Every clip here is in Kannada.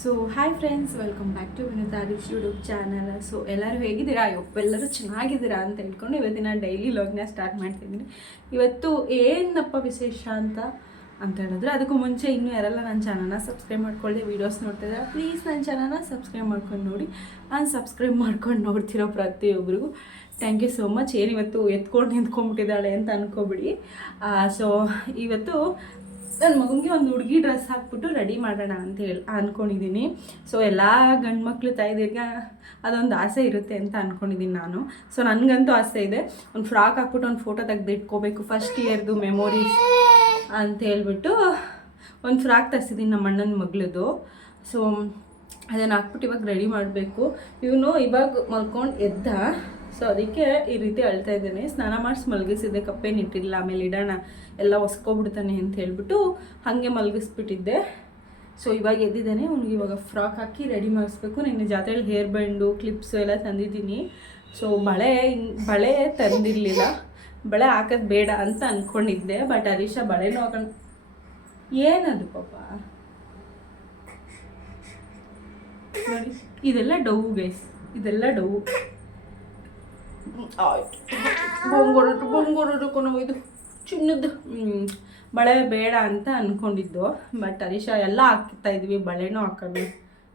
So hi friends, welcome back to Vinutha Harish YouTube channel. So ಎಲ್ಲರೂ ಹೇಗಿದ್ದೀರಾ? ಎಲ್ಲರೂ ಚೆನ್ನಾಗಿದ್ದೀರಾ ಅಂತ ಹೇಳ್ಕೊಂಡು ಇವತ್ತಿನ ಡೈಲಿ ವ್ಲಾಗ್ನ ಸ್ಟಾರ್ಟ್ ಮಾಡ್ತಿದ್ದೀನಿ. ಇವತ್ತು ಏನಪ್ಪ ವಿಶೇಷ ಅಂತ ಹೇಳಿದ್ರೆ, ಅದಕ್ಕೂ ಮುಂಚೆ ಇನ್ನೂ ಯಾರೆಲ್ಲ ನನ್ನ ಚಾನಲ್ನ ಸಬ್ಸ್ಕ್ರೈಬ್ ಮಾಡ್ಕೊಳ್ಳಿ, ವೀಡಿಯೋಸ್ ನೋಡ್ತಿದ್ದಾರೆ ಪ್ಲೀಸ್ ನನ್ನ ಚಾನಲ್ನ ಸಬ್ಸ್ಕ್ರೈಬ್ ಮಾಡ್ಕೊಂಡು ನೋಡಿ. ಸಬ್ಸ್ಕ್ರೈಬ್ ಮಾಡ್ಕೊಂಡು ನೋಡ್ತಿರೋ ಪ್ರತಿಯೊಬ್ಬರಿಗೂ ಥ್ಯಾಂಕ್ ಯು ಸೋ ಮಚ್. ಏನಿವತ್ತು ಎತ್ಕೊಂಡು ನಿಂತ್ಕೊಂಡ್ಬಿಟ್ಟಿದ್ದಾಳೆ ಅಂತ ಅನ್ಕೋಬಿಡಿ. ಸೊ ಇವತ್ತು ನನ್ನ ಮಗನಿಗೆ ಒಂದು ಹುಡುಗಿ ಡ್ರೆಸ್ ಹಾಕ್ಬಿಟ್ಟು ರೆಡಿ ಮಾಡೋಣ ಅಂತ ಅಂದ್ಕೊಂಡಿದ್ದೀನಿ. ಸೊ ಎಲ್ಲ ಗಂಡು ಮಕ್ಕಳು ತಾಯಿದಿರ್ಗೆ ಅದೊಂದು ಆಸೆ ಇರುತ್ತೆ ಅಂತ ಅಂದ್ಕೊಂಡಿದ್ದೀನಿ ನಾನು. ಸೊ ನನಗಂತೂ ಆಸೆ ಇದೆ, ಒಂದು ಫ್ರಾಕ್ ಹಾಕ್ಬಿಟ್ಟು ಒಂದು ಫೋಟೋ ತೆಗೆದು ಇಟ್ಕೋಬೇಕು, ಫಸ್ಟ್ ಇಯರ್ದು ಮೆಮೊರೀಸ್ ಅಂತ ಹೇಳ್ಬಿಟ್ಟು ಒಂದು ಫ್ರಾಕ್ ತರಿಸಿದ್ದೀನಿ ನಮ್ಮ ಅಣ್ಣನ ಮಗಳದು. ಸೊ ಅದನ್ನು ಹಾಕ್ಬಿಟ್ಟು ಇವಾಗ ರೆಡಿ ಮಾಡಬೇಕು. ಇವನು ಇವಾಗ ಮಲ್ಕೊಂಡು ಎದ್ದ, ಸೊ ಅದಕ್ಕೆ ಈ ರೀತಿ ಅಳ್ತಾ ಇದ್ದೇನೆ. ಸ್ನಾನ ಮಾಡಿಸಿ ಮಲಗಿಸಿದ್ದೆ, ಕಪ್ಪೇನು ಇಟ್ಟಿಲ್ಲ, ಆಮೇಲೆ ಇಡೋಣ ಎಲ್ಲ ಹೊಸ್ಕೊಬಿಡ್ತಾನೆ ಅಂತ ಹೇಳ್ಬಿಟ್ಟು ಹಾಗೆ ಮಲಗಿಸ್ಬಿಟ್ಟಿದ್ದೆ. ಸೊ ಇವಾಗ ಎದ್ದಿದ್ದಾನೆ, ಅವ್ನಿಗೆ ಇವಾಗ ಫ್ರಾಕ್ ಹಾಕಿ ರೆಡಿ ಮಾಡಿಸ್ಬೇಕು. ನಿನ್ನೆ ಜಾತ್ರೆಯಲ್ಲಿ ಹೇರ್ ಬ್ಯಾಂಡು ಕ್ಲಿಪ್ಸು ಎಲ್ಲ ತಂದಿದ್ದೀನಿ. ಸೊ ಬಳೆ ತಂದಿರಲಿಲ್ಲ, ಬಳೆ ಹಾಕೋದು ಬೇಡ ಅಂತ ಅಂದ್ಕೊಂಡಿದ್ದೆ. ಬಟ್ ಹರೀಶ ಬಳೆನೂ ಹಾಕೊಂಡು ಏನದು ಪಾಪ ನೋಡಿ, ಇದೆಲ್ಲ ಡೌ ಗೈಸ್, ಇದೆಲ್ಲ ಡೌ. ಆಯ್ತು, ಬೊಂಗೊರಟು ಇದು ಚಿನ್ನದ್ದು ಬಳೆ ಬೇಡ ಅಂತ ಅಂದ್ಕೊಂಡಿದ್ದು. ಬಟ್ ಹರೀಶ ಎಲ್ಲ ಹಾಕ್ತಾ ಇದ್ವಿ, ಬಳೆನೂ ಹಾಕೋಣ,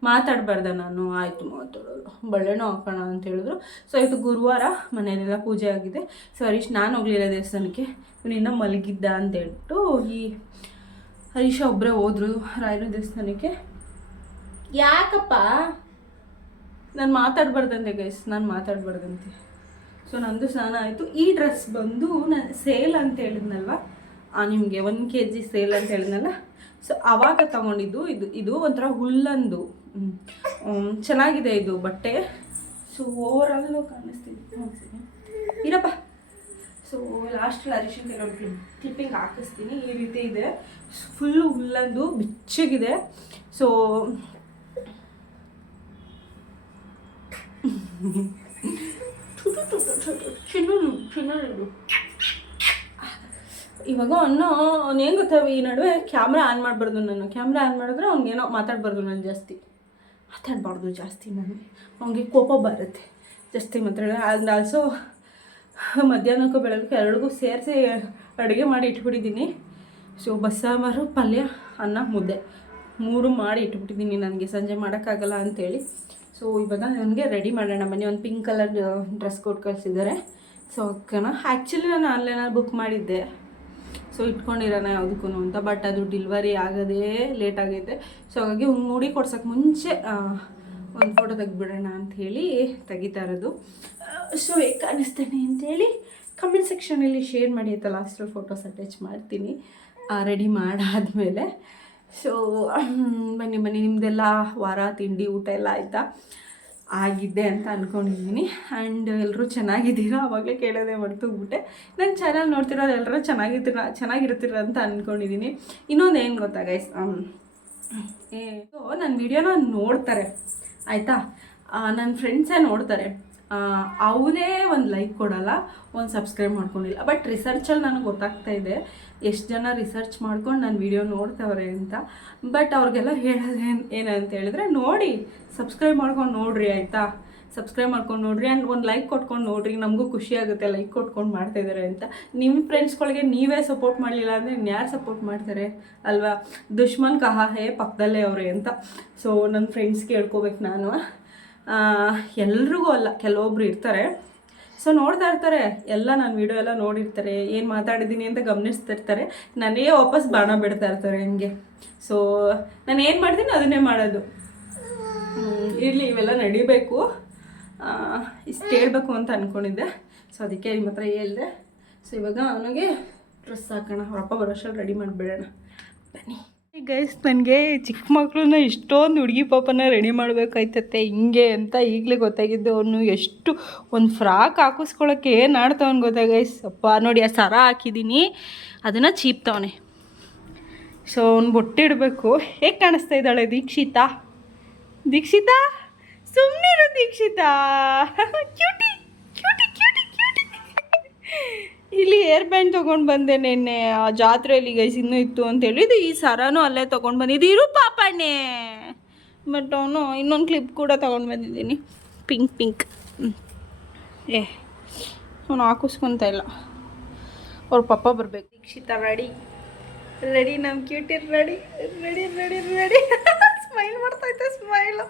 ಮಾತಾಡಬಾರ್ದ ನಾನು, ಆಯಿತು ಮಾತಾಡೋದು, ಬಳೆನೂ ಹಾಕೋಣ ಅಂತ ಹೇಳಿದ್ರು. ಸೊ ಇವತ್ತು ಗುರುವಾರ, ಮನೆಯಲ್ಲೆಲ್ಲ ಪೂಜೆ ಆಗಿದೆ. ಸೊ ಹರೀಶ್ ನಾನು ಹೋಗಲಿಲ್ಲ ದೇವಸ್ಥಾನಕ್ಕೆ, ಇನ್ನೂ ಮಲಗಿದ್ದ ಅಂತ ಹೇಳ್ಬಿಟ್ಟು ಈ ಹರೀಶ ಒಬ್ಬರೇ ಹೋದ್ರು ರಾಯರ ದೇವಸ್ಥಾನಕ್ಕೆ. ಯಾಕಪ್ಪ ನಾನು ಮಾತಾಡಬಾರ್ದಂತೆ ಗೈಸ್, ನಾನು ಮಾತಾಡಬಾರ್ದಂತೆ. ಸೊ ನಂದು ಸ್ನಾನ ಆಯಿತು. ಈ ಡ್ರೆಸ್ ಬಂದು ನಾನು ಸೇಲ್ ಅಂತ ಹೇಳಿದ್ನಲ್ವ, ನಿಮಗೆ 1 kg ಸೇಲ್ ಅಂತ ಹೇಳಿದ್ನಲ್ಲ, ಸೊ ಆವಾಗ ತೊಗೊಂಡಿದ್ದು. ಇದು ಒಂಥರ ಹುಲ್ಲಂದು, ಚೆನ್ನಾಗಿದೆ ಇದು ಬಟ್ಟೆ. ಸೊ ಓವರಾಲು ಕಾಣಿಸ್ತೀನಿ ಇರಪ್ಪ. ಸೊ ಲಾಸ್ಟಲ್ಲಿ ಹರೀಶನ್ ಕೆಲವೊಂದು ಕ್ಲಿಪ್ಪಿಂಗ್ ಹಾಕಿಸ್ತೀನಿ. ಈ ರೀತಿ ಇದೆ, ಫುಲ್ಲು ಹುಲ್ಲಂದು ಬೆಚ್ಚಗಿದೆ. ಸೊ ಚಿನ್ನದು ಇವಾಗ ಅವ್ನು ಏನು ಗೊತ್ತಾ, ಈ ನಡುವೆ ಕ್ಯಾಮ್ರಾ ಆನ್ ಮಾಡಬಾರ್ದು. ನಾನು ಕ್ಯಾಮ್ರಾ ಆನ್ ಮಾಡಿದ್ರೆ ಅವ್ನಿಗೇನೋ ಮಾತಾಡಬಾರ್ದು, ನಾನು ಜಾಸ್ತಿ ನಾನು, ಅವನಿಗೆ ಕೋಪ ಬರುತ್ತೆ ಜಾಸ್ತಿ ಮಾತಾಡಿದ್ರೆ. ಆ್ಯಂಡ್ ಆಲ್ಸೋ ಮಧ್ಯಾಹ್ನಕ್ಕೂ ಬೆಳಗ್ಗೆ ಎರಡಿಗೂ ಸೇರಿಸಿ ಅಡುಗೆ ಮಾಡಿ ಇಟ್ಬಿಟ್ಟಿದ್ದೀನಿ. ಸೊ ಬಸ್ಸಾಂಬಾರು, ಪಲ್ಯ, ಅನ್ನ, ಮುದ್ದೆ 3 ಮಾಡಿ ಇಟ್ಬಿಟ್ಟಿದ್ದೀನಿ, ನನಗೆ ಸಂಜೆ ಮಾಡೋಕ್ಕಾಗಲ್ಲ ಅಂಥೇಳಿ. ಸೊ ಇವಾಗ ನನಗೆ ರೆಡಿ ಮಾಡೋಣ ಬನ್ನಿ. ಒಂದು ಪಿಂಕ್ ಕಲರ್ ಡ್ರೆಸ್ ಕೊಟ್ಟು ಕಳಿಸಿದ್ದಾರೆ. ಸೊ ಓಕೆನಾ, ಆ್ಯಕ್ಚುಲಿ ನಾನು ಆನ್ಲೈನಲ್ಲಿ ಬುಕ್ ಮಾಡಿದ್ದೆ, ಸೊ ಇಟ್ಕೊಂಡಿರೋಣ ಯಾವುದಕ್ಕೂ ಅಂತ. ಬಟ್ ಅದು ಡೆಲಿವರಿ ಆಗೋದೇ ಲೇಟ್ ಆಗೈತೆ. ಸೊ ಹಾಗಾಗಿ ಮುಡಿ ಕೊಡ್ಸೋಕ್ಕೆ ಮುಂಚೆ ಒಂದು ಫೋಟೋ ತೆಗೆದ್ಬಿಡೋಣ ಅಂಥೇಳಿ ತೆಗಿತಾ ಇರೋದು. ಸೊ ಹೇಗೆ ಕಾಣಿಸ್ತೇನೆ ಅಂಥೇಳಿ ಕಮೆಂಟ್ ಸೆಕ್ಷನಲ್ಲಿ ಶೇರ್ ಮಾಡಿ ಆಯಿತಾ, ಲಾಸ್ಟಲ್ಲಿ ಫೋಟೋಸ್ ಅಟ್ಯಾಚ್ ಮಾಡ್ತೀನಿ ರೆಡಿ ಮಾಡಾದಮೇಲೆ. ಸೊ ಬನ್ನಿ ನಿಮ್ಮದೆಲ್ಲ ವಾರ ತಿಂಡಿ ಊಟ ಎಲ್ಲ ಆಯಿತಾ? ಆಗಿದ್ದೆ ಅಂತ ಅಂದ್ಕೊಂಡಿದ್ದೀನಿ. ಆ್ಯಂಡ್ ಎಲ್ಲರೂ ಚೆನ್ನಾಗಿದ್ದೀರಾ? ಆವಾಗಲೇ ಕೇಳೋದೇ ಮರ್ತೋಗ್ಬಿಟ್ಟೆ. ನನ್ನ ಚಾನಲ್ ನೋಡ್ತಿರೋರು ಎಲ್ಲರೂ ಚೆನ್ನಾಗಿರ್ತೀರ ಅಂತ ಅಂದ್ಕೊಂಡಿದ್ದೀನಿ. ಇನ್ನೊಂದು ಏನು ಗೊತ್ತಾ ಗೈಸ್, ಸೊ ನನ್ನ ವಿಡಿಯೋನ ನೋಡ್ತಾರೆ ಆಯಿತಾ, ನನ್ನ ಫ್ರೆಂಡ್ಸೇ ನೋಡ್ತಾರೆ, ಅವರೇ ಒಂದು ಲೈಕ್ ಕೊಡೋಲ್ಲ, ಒಂದು ಸಬ್ಸ್ಕ್ರೈಬ್ ಮಾಡ್ಕೊಂಡಿಲ್ಲ. ಬಟ್ ರಿಸರ್ಚಲ್ಲಿ ನನಗೆ ಗೊತ್ತಾಗ್ತಾ ಇದೆ ಎಷ್ಟು ಜನ ರಿಸರ್ಚ್ ಮಾಡ್ಕೊಂಡು ನನ್ನ ವಿಡಿಯೋ ನೋಡ್ತವ್ರೆ ಅಂತ. ಬಟ್ ಅವ್ರಿಗೆಲ್ಲ ಹೇಳೋದು ಏನಂತ ಹೇಳಿದ್ರೆ, ನೋಡಿ ಸಬ್ಸ್ಕ್ರೈಬ್ ಮಾಡ್ಕೊಂಡು ನೋಡಿರಿ ಆಯಿತಾ, ಸಬ್ಸ್ಕ್ರೈಬ್ ಮಾಡ್ಕೊಂಡು ನೋಡಿರಿ ಆ್ಯಂಡ್ ಒಂದು ಲೈಕ್ ಕೊಟ್ಕೊಂಡು ನೋಡಿರಿ, ನಮಗೂ ಖುಷಿ ಆಗುತ್ತೆ ಲೈಕ್ ಕೊಟ್ಕೊಂಡು ಮಾಡ್ತಾಯಿದ್ದಾರೆ ಅಂತ. ನಿಮ್ಮ ಫ್ರೆಂಡ್ಸ್ಗಳಿಗೆ ನೀವೇ ಸಪೋರ್ಟ್ ಮಾಡಲಿಲ್ಲ ಅಂದರೆ ಇನ್ಯಾರು ಸಪೋರ್ಟ್ ಮಾಡ್ತಾರೆ ಅಲ್ವಾ? ದುಶ್ಮನ್ ಕಹಾ ಹೇ ಪಕ್ಕದಲ್ಲೇ ಅವರೇ ಅಂತ. ಸೊ ನನ್ನ ಫ್ರೆಂಡ್ಸ್ಗೆ ಹೇಳ್ಕೋಬೇಕು ನಾನು, ಎಲ್ರಿಗೂ ಅಲ್ಲ, ಕೆಲವೊಬ್ರು ಇರ್ತಾರೆ, ಸೊ ನೋಡ್ತಾ ಇರ್ತಾರೆ ಎಲ್ಲ ನನ್ನ ವೀಡಿಯೋ ಎಲ್ಲ ನೋಡಿರ್ತಾರೆ, ಏನು ಮಾತಾಡಿದ್ದೀನಿ ಅಂತ ಗಮನಿಸ್ತಿರ್ತಾರೆ, ನನಗೆ ವಾಪಸ್ ಬಾಣ ಬಿಡ್ತಾ ಇರ್ತಾರೆ ಹಂಗೆ. ಸೊ ನಾನು ಏನು ಮಾಡ್ತೀನಿ ಅದನ್ನೇ ಮಾಡೋದು. ಇರಲಿ, ಇವೆಲ್ಲ ನಡಿಬೇಕು, ಇಷ್ಟು ಹೇಳ್ಬೇಕು ಅಂತ ಅಂದ್ಕೊಂಡಿದ್ದೆ. ಸೊ ಅದಕ್ಕೆ ನಿಮ್ಮ ಹತ್ರ ಹೇಳಿದೆ. ಸೊ ಇವಾಗ ಅವನಿಗೆ ಡ್ರೆಸ್ ಹಾಕೋಣ, ಅವರಪ್ಪ ಬರೋಷ್ಟರಲ್ಲಿ ರೆಡಿ ಮಾಡಿಬಿಡೋಣ ಬನ್ನಿ. ಗೈಸ್, ನನಗೆ ಚಿಕ್ಕ ಮಕ್ಕಳನ್ನ ಇಷ್ಟೊಂದು ಹುಡುಗಿ ಪಾಪನ ರೆಡಿ ಮಾಡಬೇಕಾಯ್ತತ್ತೆ ಹಿಂಗೆ ಅಂತ ಈಗಲೇ ಗೊತ್ತಾಗಿದ್ದು. ಅವನು ಎಷ್ಟು ಒಂದು ಫ್ರಾಕ್ ಹಾಕಿಸ್ಕೊಳ್ಳೋಕ್ಕೆ ಏನು ಆಡ್ತವನು ಗೊತ್ತಾ ಗೈಸ್? ಅಪ್ಪ ನೋಡಿ, ಆ ಸರ ಹಾಕಿದ್ದೀನಿ ಅದನ್ನು ಚೀಪ್ತವನೆ. ಸೊ ಅವ್ನು ಬೊಟ್ಟಿಡಬೇಕು. ಹೇಗೆ ಕಾಣಿಸ್ತಾ ಇದ್ದಾಳೆ ದೀಕ್ಷಿತಾ? ಸುಮ್ಮನಿರು Dikshita, cutie cutie cutie cutie. ಇಲ್ಲಿ ಹೇರ್ ಬ್ಯಾಂಡ್ ತೊಗೊಂಡು ಬಂದೆ ನಿನ್ನೆ ಜಾತ್ರೆಯಲ್ಲಿ ಗೈಸ್, ಇನ್ನೂ ಇತ್ತು ಅಂತೇಳಿ. ಇದು ಈ ಸರನೂ ಅಲ್ಲೇ ತೊಗೊಂಡು ಬಂದಿದ್ದು. ಇರು ಪಾಪಣ್ಣೆ, ಬಟ್ ಅವನು ಇನ್ನೊಂದು ಕ್ಲಿಪ್ ಕೂಡ ತೊಗೊಂಡು ಬಂದಿದ್ದೀನಿ ಪಿಂಕ್ ಅವನು ಹಾಕಿಸ್ಕೊತ ಇಲ್ಲ. ಅವ್ರ ಪಪ್ಪ ಬರಬೇಕು. ದೀಕ್ಷಿತಾ ರೆಡಿ ನಮ್ಮ ಕ್ಯೂಟಿ ರೆಡಿ ಸ್ಮೈಲ್ ಮಾಡ್ತೈತೆ ಸ್ಮೈಲು.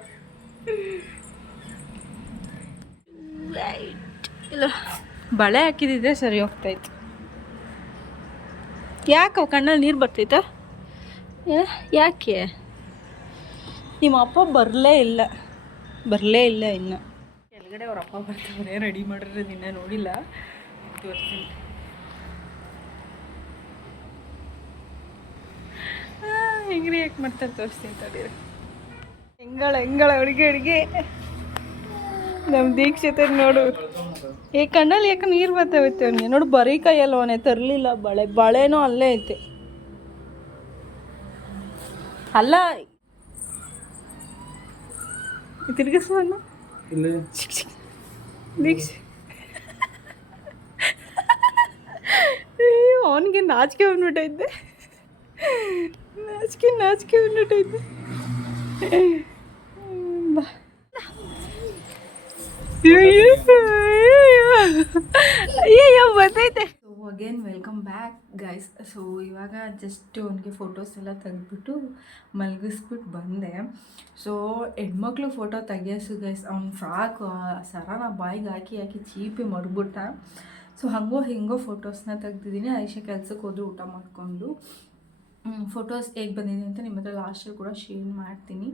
ಇಲ್ಲ ಬಳೆ ಹಾಕಿದಿದ್ರೆ ಸರಿ ಹೋಗ್ತಾಯಿತ್ತು. ಯಾಕೆ ಕಣ್ಣಲ್ಲಿ ನೀರು ಬರ್ತೈತ? ಯಾಕೆ ನಿಮ್ಮ ಅಪ್ಪ ಬರಲೇ ಇಲ್ಲ ಇನ್ನು. ಕೆಳಗಡೆ ಅವ್ರ ಅಪ್ಪ ಬರ್ತಾರೆ, ರೆಡಿ ಮಾಡಿರೋದು ಇನ್ನೂ ನೋಡಿಲ್ಲ, ತೋರಿಸ್ತೀನಿ. ಹೆಂಗೆ ರಿಯಾಕ್ಟ್ ಮಾಡ್ತಾರೆ ತೋರಿಸ್ತೀನಿ ತಡೀರಿ. ಹೆಂಗಳ ಹುಡುಗಿ ನಮ್ಮ ದೀಕ್ಷಿತ ನೋಡು. ಕಣ್ಣಲ್ಲಿ ಯಾಕೆ ನೀರು ಬರ್ತಾವೈತೆ ಅವನಿಗೆ ನೋಡು. ಬರೀ ಕೈಯಲ್ಲ ಅವನೇ ತರಲಿಲ್ಲ ಬಳೆನೂ ಅಲ್ಲೇ ಐತೆ. ಅಲ್ಲ ತಿರ್ಗಿಸ್ಬಂದು ದೀಕ್ಷೆ ಅವನಿಗೆ ನಾಚಿಕೆ ಬಂದ್ಬಿಟ್ಟೈತೆ. ನಾಚಿಕೆ ಬಂದ್ಬಿಟ್ಟೈತೆ. ಅಯ್ಯೋ ಬರ್ತೈತೆ. So again welcome back guys. So ಇವಾಗ ಜಸ್ಟ್ ಅವನಿಗೆ ಫೋಟೋಸ್ ಎಲ್ಲ ತೆಗೆದ್ಬಿಟ್ಟು ಮಲಗಿಸ್ಬಿಟ್ಟು ಬಂದೆ. ಸೊ ಹೆಣ್ಮಕ್ಳು ಫೋಟೋ ತೆಗಿಯೋಸು ಗೈಸ್. ಅವ್ನ ಫ್ರಾಕ್ ಸರಾನ ಬಾಯಿಗೆ ಹಾಕಿ ಚೀಪಿ ಮಡ್ಬಿಟ್ಟ. ಸೊ ಹಿಂಗೋ ಫೋಟೋಸ್ನ ತೆಗ್ದಿದ್ದೀನಿ. ಐಶಾ ಕೆಲ್ಸಕ್ಕೆ ಹೋದ್ರು ಊಟ ಮಾಡಿಕೊಂಡು. ಫೋಟೋಸ್ ಹೇಗೆ ಬಂದಿದೆ ಅಂತ ನಿಮ್ಮ ಹತ್ರ ಲಾಸ್ಟಲ್ಲಿ ಕೂಡ ಶೇರ್ ಮಾಡ್ತೀನಿ.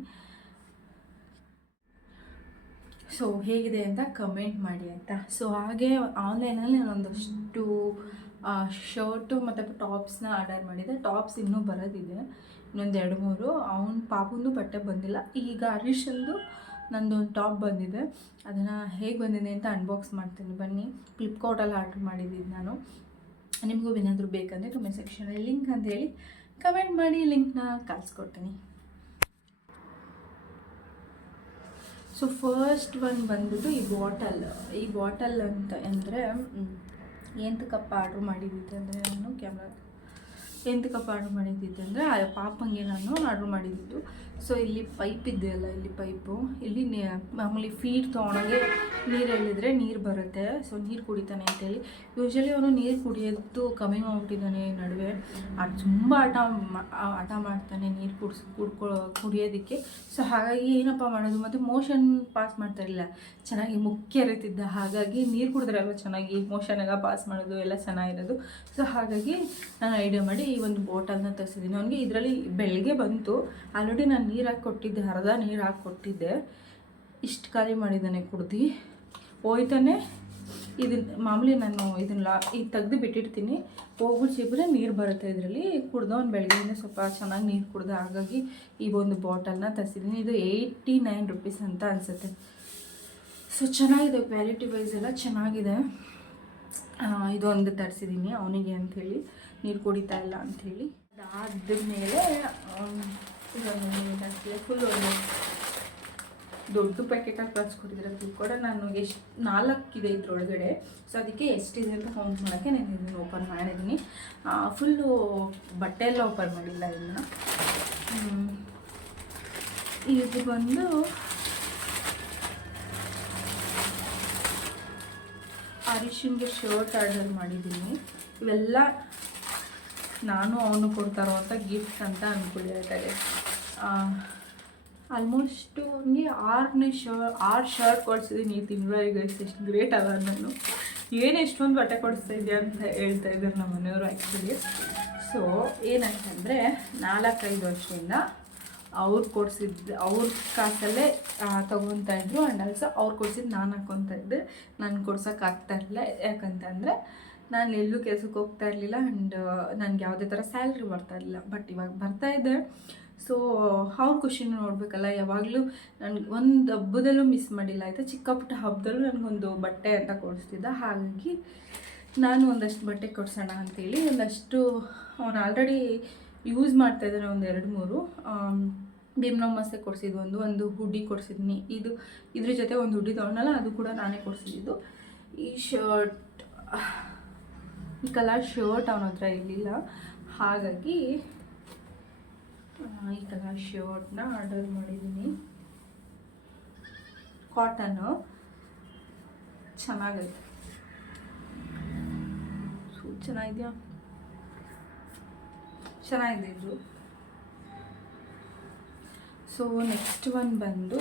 ಸೊ ಹೇಗಿದೆ ಅಂತ ಕಮೆಂಟ್ ಮಾಡಿ ಆಯಿತಾ. ಸೊ ಹಾಗೆ ಆನ್ಲೈನಲ್ಲಿ ನಾನೊಂದಷ್ಟು ಶರ್ಟು ಮತ್ತು ಟಾಪ್ಸ್ನ ಆರ್ಡರ್ ಮಾಡಿದ್ದೆ. ಟಾಪ್ಸ್ ಇನ್ನೂ ಬರೋದಿದೆ, ಇನ್ನೊಂದು 2-3. ಅವನ ಪಾಪಂದು ಬಟ್ಟೆ ಬಂದಿಲ್ಲ. ಈಗ ಹರೀಶಂದು ನಂದೊಂದು ಟಾಪ್ ಬಂದಿದೆ. ಅದನ್ನು ಹೇಗೆ ಬಂದಿದೆ ಅಂತ ಅನ್ಬಾಕ್ಸ್ ಮಾಡ್ತೀನಿ ಬನ್ನಿ. ಫ್ಲಿಪ್ಕಾರ್ಟಲ್ಲಿ ಆರ್ಡ್ರ್ ಮಾಡಿದ್ದೀನಿ ನಾನು. ನಿಮಗೂ ಏನಾದರೂ ಬೇಕಂದರೆ ಕಮೆಂಟ್ ಸೆಕ್ಷನಲ್ಲಿ ಲಿಂಕ್ ಅಂತೇಳಿ ಕಮೆಂಟ್ ಮಾಡಿ, ಲಿಂಕ್ನ ಕಳಿಸ್ಕೊಡ್ತೀನಿ. ಸೊ ಫಸ್ಟ್ ಒಂದು ಬಂದ್ಬಿಟ್ಟು ಈ ಬಾಟಲ್ ಅಂತ ಅಂದರೆ ಎಂತಕ್ಕಪ್ಪ ಆರ್ಡ್ರ್ ಮಾಡಿದ್ದಿದ್ದೆ ಅಂದರೆ ನಾನು ಎಂತಕ್ಕಪ್ಪ ಆರ್ಡ್ರ್ ಮಾಡಿದ್ದಿದ್ದೆ ಅಂದರೆ ಆ ಪಾಪಂಗೆ ನಾನು ಆರ್ಡ್ರ್ ಮಾಡಿದ್ದಿದ್ದು. ಸೊ ಇಲ್ಲಿ ಪೈಪ್ ಇದೆಯಲ್ಲ, ಇಲ್ಲಿ ಪೈಪು, ಇಲ್ಲಿ ಮಾಮೂಲಿ ಫೀಡ್ ತೊಗೊಳಗೆ ನೀರು ಎಲ್ಲಿದ್ರೆ ನೀರು ಬರುತ್ತೆ. ಸೊ ನೀರು ಕುಡಿತಾನೆ ಅಂತೇಳಿ ಯೂಶ್ವಲಿ ಅವನು ನೀರು ಕುಡಿಯೋದು ಕಮ್ಮಿ ಮಾಡ್ಬಿಟ್ಟಿದ್ದಾನೆ ನಡುವೆ. ತುಂಬ ಆಟ ಮಾಡ್ತಾನೆ ನೀರು ಕುಡಿಯೋದಕ್ಕೆ. ಸೊ ಹಾಗಾಗಿ ಏನಪ್ಪ ಮಾಡೋದು, ಮತ್ತು ಮೋಷನ್ ಪಾಸ್ ಮಾಡ್ತಾ ಇರಲಿಲ್ಲ ಚೆನ್ನಾಗಿ, ಮುಖ್ಯ ಅರಿತಿದ್ದ. ಹಾಗಾಗಿ ನೀರು ಕುಡಿದ್ರೆ ಅಲ್ವ ಚೆನ್ನಾಗಿ ಮೋಷನ್ ಎಲ್ಲ ಪಾಸ್ ಮಾಡೋದು ಎಲ್ಲ ಚೆನ್ನಾಗಿರೋದು. ಸೊ ಹಾಗಾಗಿ ನಾನು ಐಡಿಯಾ ಮಾಡಿ ಈ ಒಂದು ಬಾಟಲ್ನ ತರಿಸಿದ್ದೀನಿ ಅವನಿಗೆ. ಇದರಲ್ಲಿ ಬೆಳಗ್ಗೆ ಬಂತು, ಆಲ್ರೆಡಿ ನಾನು ನೀರು ಹಾಕಿ ಕೊಟ್ಟಿದ್ದೆ, ಅರ್ಧ ನೀರು ಹಾಕಿ ಕೊಟ್ಟಿದ್ದೆ. ಇಷ್ಟು ಖಾಲಿ ಮಾಡಿದ್ದಾನೆ ಕುಡ್ದು ಹೋಯ್ತಾನೆ. ಇದನ್ನು ಮಾಮೂಲಿ ನಾನು ಇದನ್ನ ಈಗ ತೆಗ್ದು ಬಿಟ್ಟಿರ್ತೀನಿ, ಹೋಗ್ಬಿಟ್ಟು ಸಿಬ್ಬರೆ ನೀರು ಬರುತ್ತೆ ಇದರಲ್ಲಿ. ಕುಡ್ದವನು ಬೆಳಗ್ಗೆಯಿಂದ ಸ್ವಲ್ಪ ಚೆನ್ನಾಗಿ ನೀರು ಕುಡ್ದು. ಹಾಗಾಗಿ ಈ ಒಂದು ಬಾಟಲ್ನ ತರಿಸಿದ್ದೀನಿ. ಇದು 89 ರುಪೀಸ್ ಅಂತ ಅನಿಸುತ್ತೆ. ಸೊ ಚೆನ್ನಾಗಿದೆ, ಕ್ವಾಲಿಟಿ ವೈಸ್ ಎಲ್ಲ ಚೆನ್ನಾಗಿದೆ. ಇದೊಂದು ತರಿಸಿದ್ದೀನಿ ಅವನಿಗೆ ಅಂಥೇಳಿ, ನೀರು ಕುಡಿತಾ ಇಲ್ಲ ಅಂಥೇಳಿ. ಅದಾದಮೇಲೆ ಫುಲ್ ಒಂದು ದೊಡ್ಡ ಪ್ಯಾಕೆಟಾಗಿ ಕಳಿಸ್ಕೊಟ್ಟಿದ್ರೆ ಕೂಡ ನಾನು ಎಷ್ಟು 4 ಇದೆ ಇದ್ರೊಳಗಡೆ. ಸೊ ಅದಕ್ಕೆ ಎಷ್ಟಿದೆ ಅಂತ ಕೌಂಟ್ ಮಾಡೋಕ್ಕೆ ನಾನು ಇದನ್ನು ಓಪನ್ ಮಾಡಿದ್ದೀನಿ. ಫುಲ್ಲು ಬಟ್ಟೆ ಎಲ್ಲ ಓಪನ್ ಮಾಡಿಲ್ಲ ಇದನ್ನು. ಇದು ಬಂದು ಹರೀಶನ್ಗೆ ಶರ್ಟ್ ಆರ್ಡರ್ ಮಾಡಿದ್ದೀನಿ. ಇವೆಲ್ಲ ನಾನು ಅವನು ಕೊಡ್ತಾರೋ ಅಂತ ಗಿಫ್ಟ್ ಅಂತ ಅಂದ್ಕೊಂಡಿರ್ತಾರೆ. ಆಲ್ಮೋಸ್ಟು ಅವನಿಗೆ 6 ಶರ್ಟ್ ಕೊಡಿಸಿದ್ದೀನಿ ಈ ತಿಂಗಳ. ಈಗ ಎಷ್ಟು ಗ್ರೇಟ್ ಅಲ್ಲ ನಾನು, ಏನು ಎಷ್ಟೊಂದು ಬಟ್ಟೆ ಕೊಡಿಸ್ತಾ ಇದೆಯಾ ಅಂತ ಹೇಳ್ತಾ ಇದ್ದಾರೆ ನಮ್ಮ ಮನೆಯವರು ಆ್ಯಕ್ಚುಲಿ. ಸೊ ಏನಂತಂದರೆ 4-5 ವರ್ಷದಿಂದ ಅವ್ರು ಕೊಡಿಸಿದ್ದು ಅವ್ರ ಕಾಸಲ್ಲೇ ತೊಗೊತಾ ಇದ್ರು. ಆ್ಯಂಡ್ ಆಲ್ಸೋ ಅವ್ರು ಕೊಡಿಸಿದ್ದು ನಾನು ಹಾಕ್ಕೊತಾ ಇದ್ದೆ. ನಾನು ಕೊಡ್ಸೋಕ್ಕಾಗ್ತಾ ಇರಲಿಲ್ಲ, ಯಾಕಂತಂದರೆ ನಾನು ಎಲ್ಲೂ ಕೆಲ್ಸಕ್ಕೆ ಹೋಗ್ತಾ ಇರಲಿಲ್ಲ. ಆ್ಯಂಡ್ ನನಗೆ ಯಾವುದೇ ಥರ ಸ್ಯಾಲ್ರಿ ಬರ್ತಾ ಇರಲಿಲ್ಲ. ಬಟ್ ಇವಾಗ ಬರ್ತಾಯಿದೆ. ಸೊ ಅವ್ರ ಖುಷಿನ ನೋಡಬೇಕಲ್ಲ. ಯಾವಾಗಲೂ ನನಗೆ ಒಂದು ಹಬ್ಬದಲ್ಲೂ ಮಿಸ್ ಮಾಡಿಲ್ಲ ಆಯಿತಾ. ಚಿಕ್ಕ ಪುಟ್ಟ ಹಬ್ಬದಲ್ಲೂ ನನಗೊಂದು ಬಟ್ಟೆ ಅಂತ ಕೊಡಿಸ್ತಿದ್ದ. ಹಾಗಾಗಿ ನಾನು ಒಂದಷ್ಟು ಬಟ್ಟೆ ಕೊಡ್ಸೋಣ ಅಂಥೇಳಿ ಒಂದಷ್ಟು ಅವನು ಆಲ್ರೆಡಿ ಯೂಸ್ ಮಾಡ್ತಾಯಿದ್ದಾನೆ. ಒಂದು 2-3 ಭೀಮ್ನಮ್ಮಸ್ಸೆ ಕೊಡಿಸಿದ್ದು, ಒಂದು ಹುಡ್ಡಿ ಕೊಡಿಸಿದ್ದೀನಿ. ಇದ್ರ ಜೊತೆ ಒಂದು ಹುಡ್ಡಿ ತೊಗೊಂಡಲ್ಲ, ಅದು ಕೂಡ ನಾನೇ ಕೊಡಿಸಿದ್ದು. ಈ ಶರ್ಟ್, ಈ ಕಲರ್ ಶರ್ಟ್ ಅವನ ಹತ್ರ ಇರಲಿಲ್ಲ, ಹಾಗಾಗಿ ಈ ಕಲರ್ ಶರ್ಟ್ನ ಆರ್ಡರ್ ಮಾಡಿದ್ದೀನಿ. ಕಾಟನ್ನು ಚೆನ್ನಾಗೈತೆ. ಚೆನ್ನಾಗಿದೆಯಾ? ಚೆನ್ನಾಗಿದೆ ಇದು. ಸೊ ನೆಕ್ಸ್ಟ್ ಒನ್ ಬಂದು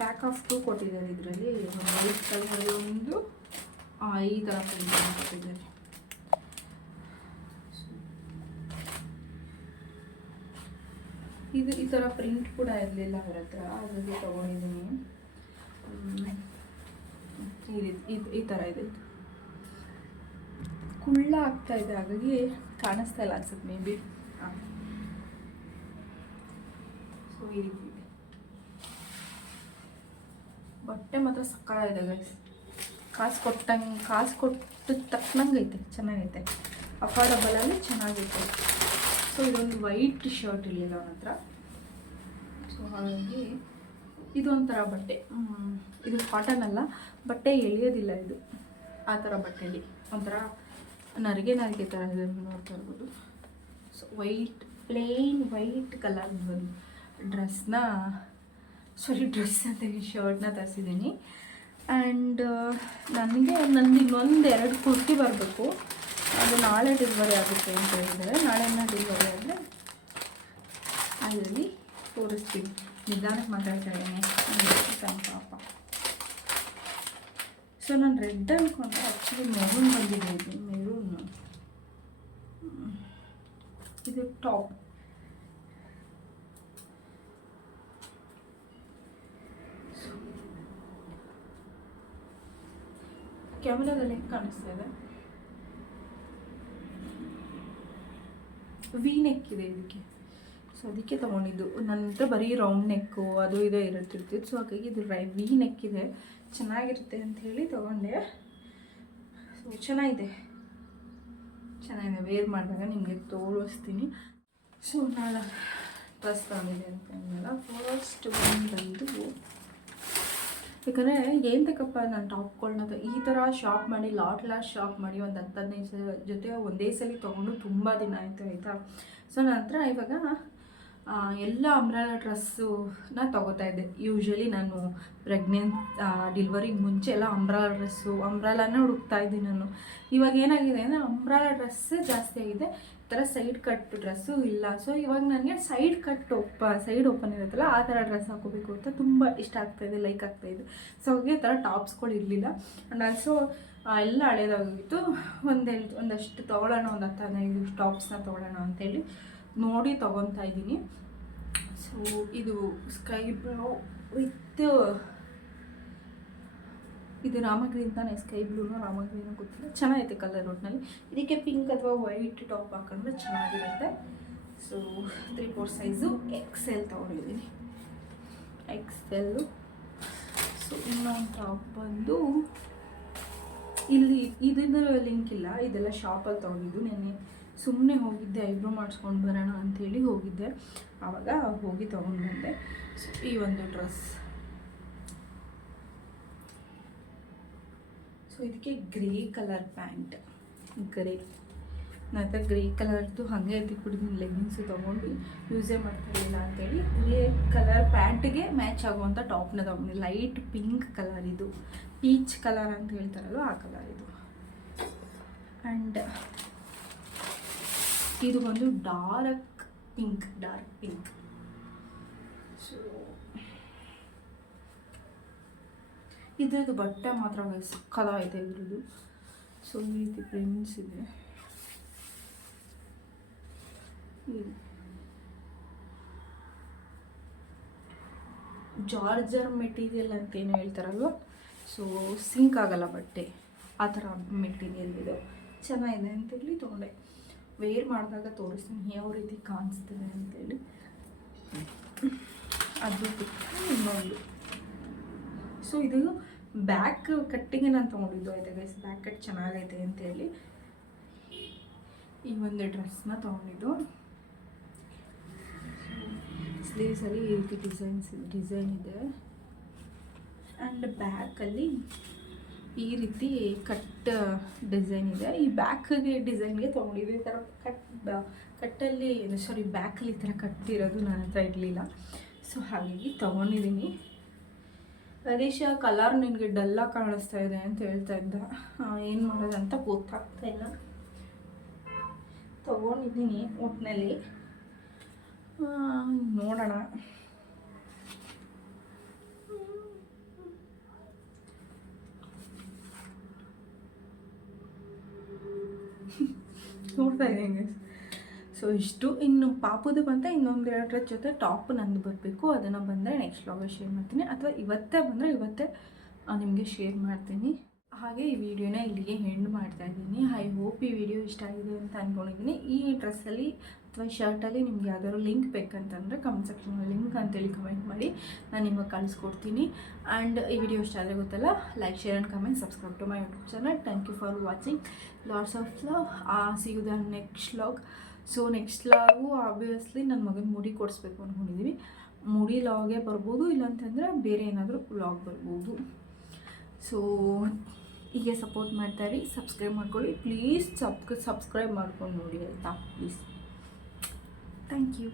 ಪ್ಯಾಕ್ ಆಫ್ 2 ಕೊಟ್ಟಿದ್ದಾರೆ. ಇದರಲ್ಲಿ ಒಂದು ವೈಟ್ ಕಲರ್ ಒಂದು ಈ ಥರ ಪ್ರಿಂಟ್ ಕೊಟ್ಟಿದ್ದಾರೆ. ಇದು ಈ ಥರ ಪ್ರಿಂಟ್ ಕೂಡ ಇರಲಿಲ್ಲ ಅವ್ರ ಹತ್ರ, ಹಾಗಾಗಿ ತೊಗೊಂಡಿದ್ದೀನಿ. ಈ ಥರ ಇದೆ. ಕುಳ್ಳ ಆಗ್ತಾ ಇದೆ, ಹಾಗಾಗಿ ಕಾಣಿಸ್ತಾ ಇಲ್ಲ ಅನ್ಸುತ್ತೆ ಮೇ ಬಿ. ಸೊ ಈ ರೀತಿ ಇದೆ. ಬಟ್ಟೆ ಮಾತ್ರ ಸಕ್ಕತ್ತಾಗಿದೆ ಗೈಸ್. ಕಾಸು ಕೊಟ್ಟು ತಕ್ಕನಂಗೆ ಐತೆ, ಚೆನ್ನಾಗೈತೆ, ಅಫೋರ್ಡಬಲಲ್ಲಿ ಚೆನ್ನಾಗೈತೆ. ಸೊ ಇದೊಂದು ವೈಟ್ ಶರ್ಟ್ ಇರಲಿಲ್ಲ ಅವನ ಹತ್ರ, ಸೊ ಹಾಗಾಗಿ ಇದೊಂಥರ ಬಟ್ಟೆ. ಇದು ಕಾಟನ್ ಅಲ್ಲ, ಬಟ್ಟೆ ಎಳೆಯೋದಿಲ್ಲ ಇದು. ಆ ಥರ ಬಟ್ಟೆಯಲ್ಲಿ ಒಂಥರ ನರಿಗೆ ಥರ ಇದೆ, ನೋಡ್ತಾ ಇರ್ಬೋದು. So white, plane white colour ಒಂದು ಡ್ರೆಸ್ ಅಂತ ಶರ್ಟ್ನ ತರಿಸಿದ್ದೀನಿ. ಆ್ಯಂಡ್ ನನಗೆ ಇನ್ನೊಂದು 2 ಕುರ್ತಿ ಬರಬೇಕು. ಅದು ನಾಳೆ ಡೆಲಿವರಿ ಆಗುತ್ತೆ ಅಂತ ಹೇಳಿದ್ದಾರೆ. ನಾಳೆನ ಡೆಲಿವರಿ ಆದರೆ ಅದರಲ್ಲಿ ತೋರಿಸ್ತೀನಿ. ನಿಧಾನಕ್ಕೆ ಮಾತಾಡ್ತಾ ಇದ್ದೀನಿ ಪಾಪ. ಸೊ ನಾನು ರೆಡ್ ಅಂದ್ಕೊಂಡೆ, ಆ್ಯಕ್ಚುಲಿ ಮೆರೂನ್ ಬಂದಿದೆ. ಇದು ಮೆರೂನ್, ಇದು ಟಾಪ್. ಕ್ಯಾಮೆರಾದಲ್ಲಿ ಕಾಣಿಸ್ತಾ ಇದೆ. ವಿ ನೆಕ್ ಇದೆ ಇದಕ್ಕೆ, ಸೊ ಅದಕ್ಕೆ ತೊಗೊಂಡಿದ್ದು. ನನ್ನ ಹತ್ರ ಬರೀ ರೌಂಡ್ ನೆಕ್ಕು ಅದು ಇದೇ ಇರುತ್ತಿರ್ತಿತ್ತು. ಸೊ ಹಾಗಾಗಿ ಇದು ವಿ ನೆಕ್ ಇದೆ, ಚೆನ್ನಾಗಿರುತ್ತೆ ಅಂಥೇಳಿ ತೊಗೊಂಡೆ. ಸೊ ಚೆನ್ನಾಗಿದೆ, ವೇರ್ ಮಾಡಿದಾಗ ನಿಮಗೆ ತೋರಿಸ್ತೀನಿ. ಸೊ ನಾನು ಡ್ರೆಸ್ ತೊಗೊಂಡಿದ್ದೆ ಅಂತ ಅಂದಲ್ಲ. ಫಸ್ಟ್ ಬಂದು ಯಾಕಂದರೆ ಏನು ತಕ್ಕಪ್ಪ, ನಾನು ಟಾಪ್ಗಳನ್ನ ಈ ಥರ ಶಾಪ್ ಮಾಡಿ ಲಾಟ್ ಶಾಪ್ ಮಾಡಿ ಒಂದು 10-15 ಜೊತೆ ಒಂದೇ ಸಲ ತೊಗೊಂಡು ತುಂಬ ದಿನ ಆಯಿತು ಆಯಿತಾ. ಸೊ ನನ್ನ ಹತ್ರ ಇವಾಗ ಎಲ್ಲ ಅಂಬ್ರೆಲಾ ಡ್ರೆಸ್ಸನ್ನ ತೊಗೋತಾ ಇದ್ದೆ. ಯೂಶ್ವಲಿ ನಾನು ಡೆಲಿವರಿಗೆ ಮುಂಚೆ ಎಲ್ಲ ಅಂಬ್ರೆಲಾನೇ ಹುಡುಕ್ತಾ ಇದ್ದೀನಿ ನಾನು. ಇವಾಗ ಏನಾಗಿದೆ ಅಂದರೆ ಅಂಬ್ರೆಲಾ ಡ್ರೆಸ್ಸೇ ಜಾಸ್ತಿ ಆಗಿದೆ, ಈ ಥರ ಸೈಡ್ ಕಟ್ ಡ್ರೆಸ್ಸು ಇಲ್ಲ. ಸೊ ಇವಾಗ ನನಗೆ ಸೈಡ್ ಓಪನ್ ಇರುತ್ತಲ್ಲ ಆ ಥರ ಡ್ರೆಸ್ ಹಾಕೋಬೇಕು ಅಂತ ತುಂಬ ಇಷ್ಟ ಆಗ್ತಾಯಿದೆ, ಲೈಕ್ ಆಗ್ತಾಯಿದೆ. ಸೊ ಹಾಗೆ ಈ ಥರ ಟಾಪ್ಸ್ಗಳು ಇರಲಿಲ್ಲ. ಆ್ಯಂಡ್ ಆಲ್ಸೋ ಎಲ್ಲ ಹಳೇದಾಗಿತ್ತು. ಒಂದಷ್ಟು ತೊಗೊಳ್ಳೋಣ, ಒಂದು 10-15 ಟಾಪ್ಸ್ನ ತೊಗೊಳ್ಳೋಣ ಅಂತೇಳಿ ನೋಡಿ ತೊಗೊತಾ ಇದ್ದೀನಿ. ಸೊ ಇದು ಸ್ಕೈ ಬ್ಲೂ ವಿತ್ ಇದು ರಾಮಗ್ರೀನ್ ತಾನೆ, ಸ್ಕೈ ಬ್ಲೂನೋ ರಾಮಗ್ರೀನೋ ಗೊತ್ತಿಲ್ಲ, ಚೆನ್ನಾಗೈತೆ ಕಲರ್. ಒಟ್ಟಿನಲ್ಲಿ ಇದಕ್ಕೆ ಪಿಂಕ್ ಅಥವಾ ವೈಟ್ ಟಾಪ್ ಹಾಕೊಂಡ್ರೆ ಚೆನ್ನಾಗಿರುತ್ತೆ. ಸೊ 3-4 ಸೈಜು XL ತೊಗೊಂಡಿದ್ದೀನಿ, XL. ಸೊ ಇನ್ನೊಂದು ಟಾಪ್ ಬಂದು ಇಲ್ಲಿ ಇದರ ಲಿಂಕ್ ಇಲ್ಲ, ಇದೆಲ್ಲ ಶಾಪಲ್ಲಿ ತೊಗೊಂಡಿದ್ದು. ನೆನ್ನೆ ಸುಮ್ಮನೆ ಹೋಗಿದ್ದೆ, ಐಬ್ರೋ ಮಾಡಿಸ್ಕೊಂಡು ಬರೋಣ ಅಂಥೇಳಿ ಹೋಗಿದ್ದೆ, ಆವಾಗ ಹೋಗಿ ತೊಗೊಂಡು ಬಂದೆ. ಸೊ ಈ ಒಂದು ಡ್ರೆಸ್, ಸೊ ಇದಕ್ಕೆ ಗ್ರೇ ಕಲರ್ ಪ್ಯಾಂಟ್, ನನ್ನ ಹತ್ರ ಗ್ರೇ ಕಲರ್ದು ಹಾಗೆ ಎತ್ತಿಬಿಟ್ಟಿದ್ದೀನಿ. ಲೆಗಿನ್ಸು ತೊಗೊಂಡು ಯೂಸೇ ಮಾಡ್ತಾಯಿಲ್ಲ ಅಂಥೇಳಿ ಗ್ರೇ ಕಲರ್ ಪ್ಯಾಂಟ್ಗೆ ಮ್ಯಾಚ್ ಆಗುವಂಥ ಟಾಪ್ನ ತೊಗೊಂಡು, ಲೈಟ್ ಪಿಂಕ್ ಕಲರ್, ಇದು ಪೀಚ್ ಕಲರ್ ಅಂತ ಹೇಳ್ತಾರಲ್ವ ಆ ಕಲರ್ ಇದು. ಆ್ಯಂಡ್ ಇದು ಬಂದು ಡಾರ್ಕ್ ಪಿಂಕ್. ಸೊ ಇದ್ರದ್ದು ಬಟ್ಟೆ ಮಾತ್ರ ಸಕ್ಕತ್ತಾಗಿದೆ ಇದ್ರದ್ದು. ಸೊ ಈ ರೀತಿ ಪ್ರಿಂಟ್ಸ್ ಇದೆ. ಜಾರ್ಜರ್ ಮೆಟೀರಿಯಲ್ ಅಂತೇನು ಹೇಳ್ತಾರಲ್ವ, ಸೊ ಸಿಂಕ್ ಆಗಲ್ಲ ಬಟ್ಟೆ, ಆ ಥರ ಮೆಟೀರಿಯಲ್ ಇದು. ಚೆನ್ನಾಗಿದೆ ಅಂತೇಳಿ ತೊಗೊಂಡೆ. ವೇರ್ ಮಾಡಿದಾಗ ತೋರಿಸ್ತೀನಿ ಯಾವ ರೀತಿ ಕಾಣಿಸ್ತದೆ ಅಂತೇಳಿ. ಅದು ಬಿಟ್ಟು ಇನ್ನೊಂದು, ಸೊ ಇದು ಬ್ಯಾಕ್ ಕಟ್ಟಿಗೆ ನಾನು ತೊಗೊಂಡಿದ್ದು ಆಯ್ತಾ ಗೈಸ್. ಬ್ಯಾಕ್ ಕಟ್ ಚೆನ್ನಾಗೈತೆ ಅಂತೇಳಿ ಈ ಒಂದು ಡ್ರೆಸ್ನ ತೊಗೊಂಡಿದ್ದು. ಸ್ಲೀವ್ಸಲ್ಲಿ ಈ ರೀತಿ ಡಿಸೈನ್ ಇದೆ. ಆ್ಯಂಡ್ ಬ್ಯಾಕಲ್ಲಿ ಈ ರೀತಿ ಕಟ್ ಡಿಸೈನ್ ಇದೆ. ಈ ಬ್ಯಾಕ್ಗೆ ಡಿಸೈನ್ಗೆ ತೊಗೊಂಡಿದ್ವಿ. ಈ ಥರ ಕಟ್ಟಲ್ಲಿ ಸಾರಿ ಬ್ಯಾಕಲ್ಲಿ ಈ ಥರ ಕಟ್ಟಿರೋದು ನನ್ನ ಹತ್ರ ಇರಲಿಲ್ಲ. ಸೊ ಹಾಗಾಗಿ ತೊಗೊಂಡಿದ್ದೀನಿ. ಹರೀಶ ಕಲರ್ ನಿನಗೆ ಡಲ್ಲಾಗಿ ಕಾಣಿಸ್ತಾ ಇದೆ ಅಂತ ಹೇಳ್ತಾ ಇದ್ದ. ಏನು ಮಾಡೋದಂತ ಗೊತ್ತಾಗ್ತಾ ಇಲ್ಲ. ತೊಗೊಂಡಿದ್ದೀನಿ ಒಟ್ಟಿನಲ್ಲಿ, ನೋಡೋಣ. ನೋಡ್ತಾ ಇದ್ದೀನಿ. ಸೊ ಇಷ್ಟು. ಇನ್ನು ಪಾಪುದು ಬಂದರೆ ಇನ್ನೊಂದು 2 ಡ್ರೆಸ್ ಜೊತೆ ಟಾಪ್ ನಂದು ಬರಬೇಕು. ಅದನ್ನು ಬಂದರೆ ನೆಕ್ಸ್ಟ್ ವ್ಲಾಗಲ್ಲಿ ಶೇರ್ ಮಾಡ್ತೀನಿ, ಅಥವಾ ಇವತ್ತೇ ಬಂದರೆ ಇವತ್ತೇ ನಿಮಗೆ ಶೇರ್ ಮಾಡ್ತೀನಿ. ಹಾಗೆ ಈ ವಿಡಿಯೋನ ಇಲ್ಲಿಗೆ ಎಂಡ್ ಮಾಡ್ತಾ ಇದ್ದೀನಿ. ಐ ಹೋಪ್ ಈ ವಿಡಿಯೋ ಇಷ್ಟ ಆಗಿದೆ ಅಂತ ಅಂದ್ಕೊಂಡಿದ್ದೀನಿ. ಈ ಡ್ರೆಸ್ಸಲ್ಲಿ ಅಥವಾ ಶರ್ಟಲ್ಲಿ ನಿಮ್ಗೆ ಯಾವ್ದಾದ್ರು ಲಿಂಕ್ ಬೇಕಂತಂದರೆ ಕಮೆಂಟ್ ಸೆಕ್ಷನಲ್ಲಿ ಲಿಂಕ್ ಅಂತೇಳಿ ಕಮೆಂಟ್ ಮಾಡಿ, ನಾನು ನಿಮಗೆ ಕಳಿಸ್ಕೊಡ್ತೀನಿ. ಆ್ಯಂಡ್ ಈ ವಿಡಿಯೋ ಇಷ್ಟ ಆದರೆ ಗೊತ್ತಲ್ಲ, like, share and comment, subscribe to my YouTube channel. Thank you for watching. Lots of love. See you the next vlog. So next vlog obviously ನನ್ನ ಮಗನ ಮುಡಿ ಕೊಡಿಸ್ಬೇಕು ಅಂದ್ಕೊಂಡಿದ್ದೀವಿ. ಮುಡಿ ವ್ಲಾಗೇ ಬರ್ಬೋದು, ಇಲ್ಲಾಂತಂದರೆ ಬೇರೆ ಏನಾದರೂ ವ್ಲಾಗ್ ಬರ್ಬೋದು. ಸೊ ಹೀಗೆ ಸಪೋರ್ಟ್ ಮಾಡ್ತಾಯಿರಿ, ಸಬ್ಸ್ಕ್ರೈಬ್ ಮಾಡ್ಕೊಳ್ಳಿ ಪ್ಲೀಸ್. ಸಬ್ಸ್ಕ್ರೈಬ್ ಮಾಡ್ಕೊಂಡು ನೋಡಿ ಆಯಿತಾ, please. Thank you.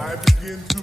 I begin to